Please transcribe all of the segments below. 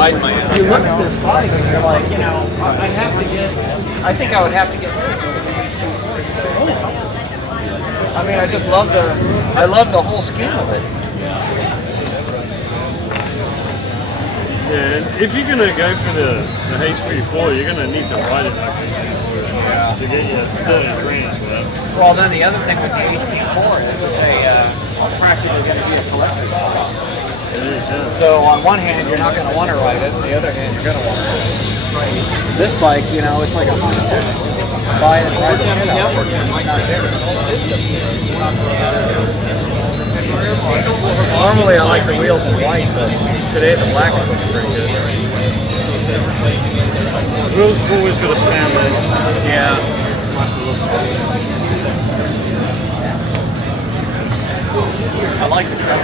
hide my. You look at this bike and you're like, you know, I have to get. I think I would have to get this. I mean, I just love the whole scheme of it. Yeah, and if you're gonna go for the HP4, you're gonna need to ride it up to get you 30 grand. Well, then the other thing with the HP4 is it's practically going to be a collector's bike. It is, yeah. So on one hand, you're not going to want to ride it, on the other hand, you're going to want to ride it. This bike, you know, it's like a Honda Civic. Just buy it and ride the shit out of it. You might not share it. Normally I like the wheels in white, but today the black is looking pretty good. The wheels have always got to stand there. Yeah. I like the truck.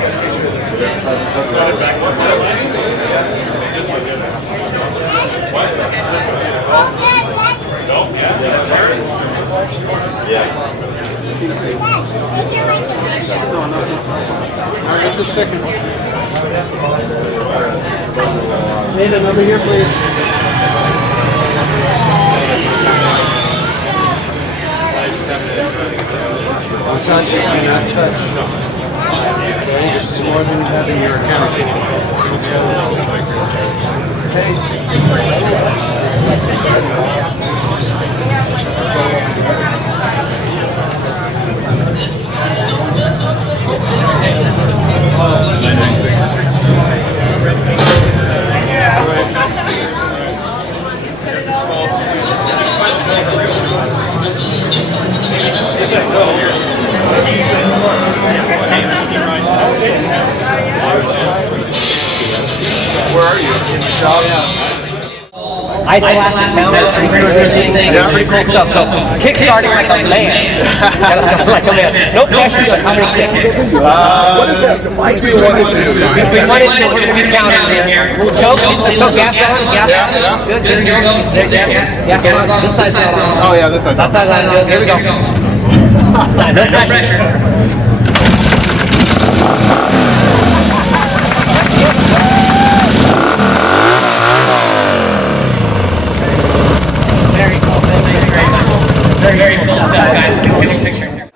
Yes. Just a second. Nathan, over here, please. Don't touch it, do not touch. Okay, this is more than having your account. Where are you? In the shop? Isolast mounted, pretty cool stuff. So kickstarting like a man. Gotta stuff like a man. No pressure, but how many kicks? What is that? Between 1 and 2 counting there. Choke gas on, gas on. Good, there you go. Gas on, this side's on. Oh yeah, this side. That side's on, good. Here we go. No pressure. Very cool stuff, guys. Get a picture here.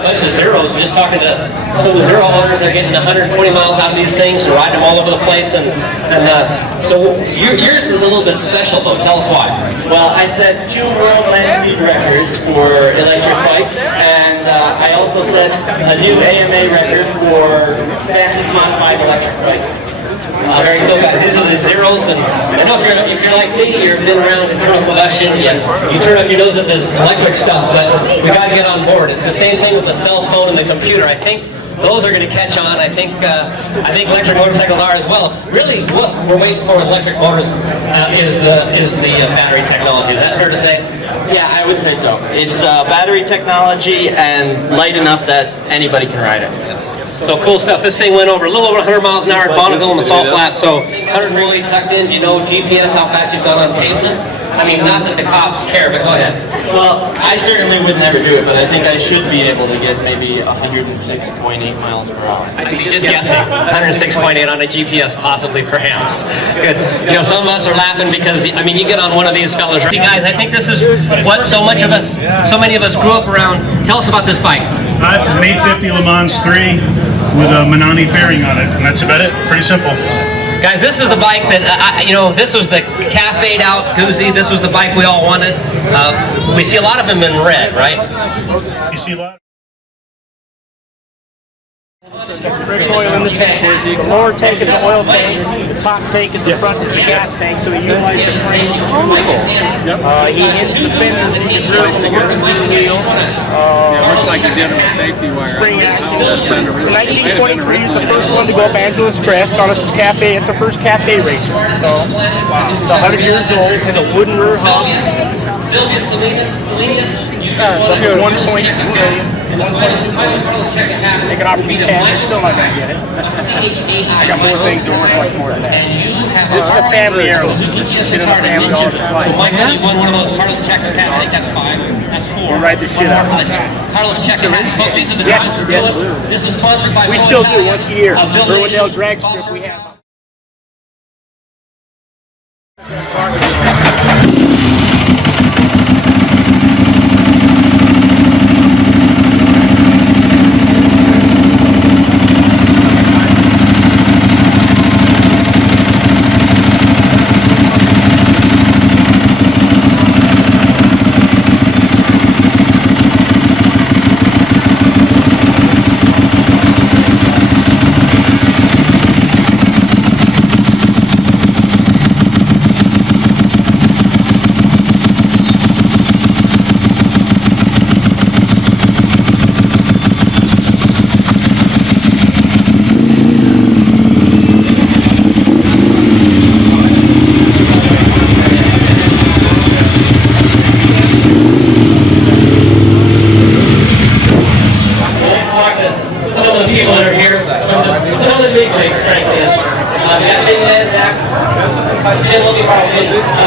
Bunch of zeros, just talking to some of the zero owners that are getting 120 miles out of these things and riding them all over the place, and so yours is a little bit special though. Tell us why. Well, I set 2 world land speed records for electric bikes, and I also set a new AMA record for fastest modified electric bike. Very cool, guys. These are the zeros, and I know if you're like me, you've been around internal combustion, you turn up your nose at this electric stuff, but we got to get on board. It's the same thing with the cell phone and the computer. I think those are going to catch on. I think electric motorcycles are as well. Really, what we're waiting for with electric motors is the battery technology. Is that fair to say? Yeah, I would say so. It's battery technology and light enough that anybody can ride it. So cool stuff. This thing went over a little over 100 miles an hour at Bonneville in the salt flats. So 100 really tucked in. Do you know GPS how fast you've gone on pavement? I mean, not that the cops care, but go ahead. Well, I certainly would never do it, but I think I should be able to get maybe 106.8 miles per hour. I see, just guessing. 106.8 on a GPS, possibly, perhaps. Good. You know, some of us are laughing because, I mean, you get on one of these fellas. Right? Guys, I think this is what so many of us grew up around. Tell us about this bike. This is an 850 Le Mans 3 with a Manani fairing on it, and that's about it. Pretty simple. Guys, this is the bike that, you know, this was the cafe'd out Guzzi. This was the bike we all wanted. We see a lot of them in red, right? You see a lot. Fresh oil in the tank. The lower tank is the oil tank. The top tank is the front is the gas tank. So he utilized the frame. He hits the fenders and gets rid of the working wheel. Looks like you did it with safety wire. Spring axle. The 1923 is the first one to go up Angeles Crest on a cafe. It's the first cafe racer. So it's 100 years old. Has a wooden rear hub. Sylvia Salinas, It's 1.2 million. They can offer me 10. I'm still not going to get it. I got more things that are worth much more than that. This is a family heirloom. This has been in the family all of its life. So Mike, you won one of those Carlos Checkers hats. I think that's 5. That's 4. We ride the shit out of it. Carlos Checker hats. Folks, these are the Yes, yes. This is sponsored by We still do once a year. Irwindale drag strip we have.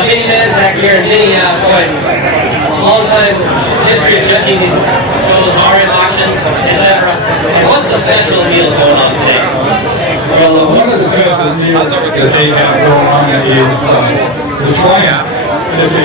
Vinny Manzak here, and Vinny, a long time history of judging those RM auctions, etc. And what's the special deals going on today? Well, one of the special deals that they have going on is the Triumph. It's a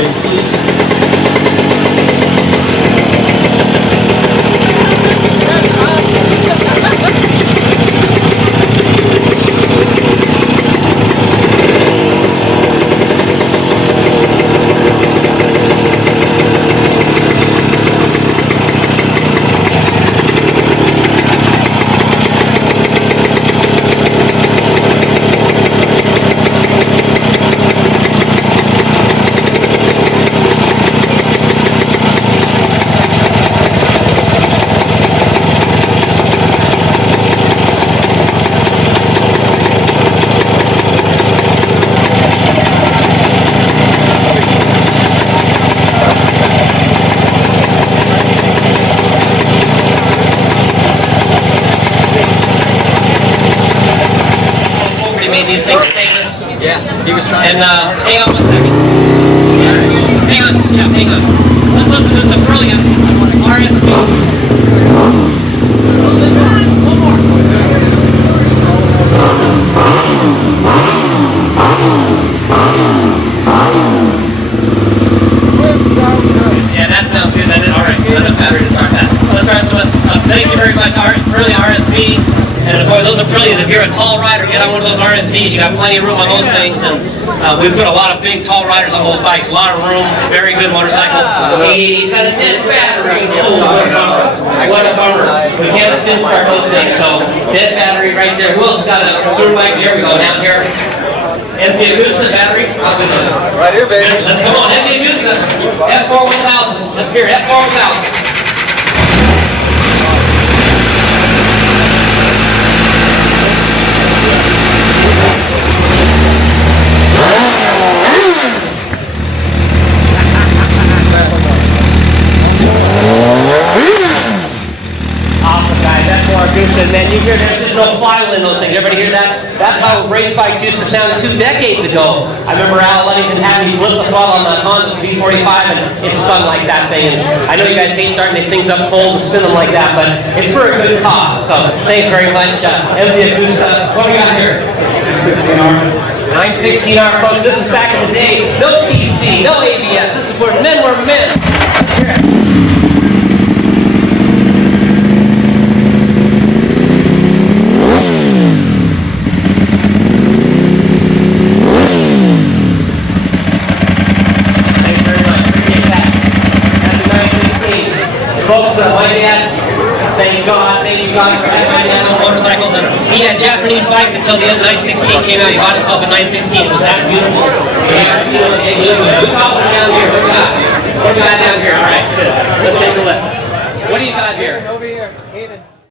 These things famous. Yeah, he was trying. And hang on 1 second. Hang on, Jeff, hang on. Let's listen to this, the brilliant RSP. One more. Yeah, that sounds good. That is all right. That's a battery to start that. Let's start with thank you very much, early RSP. And boy, those are brilliant. If you're a tall rider, get on one of those RSVs. You got plenty of room on those things, and we've put a lot of big, tall riders on those bikes. A lot of room. Very good motorcycle. He's got a dead battery. Oh, what a bummer. We can't stint start those things. So dead battery right there. Who else got a reserve bike? Here we go. Down here. Empty Agusta battery. Right here, baby. Let's come on. Empty Agusta. F4 1000. Let's hear it. F4 1000. Awesome, guys. That's more Agusta. And then you hear that. how race bikes used to sound 2 decades ago. I remember Al Luddington having me lift the throttle on that Honda V45 and it spun like that thing. And I know you guys hate starting these things up cold and spin them like that, but it's for a good cause. So thanks very much, MD Agusta. What do we got here? 916R, folks. This is back in the day. No TC, no ABS. This is where men were men. Folks, my dad, thank you God for having my dad on motorcycles, and he had Japanese bikes until the 916 came out. He bought himself a 916. It was that beautiful. And, you know, who's hopping down here? What do we got? What do we got down here? All right, good. Let's take a look. What do you got here?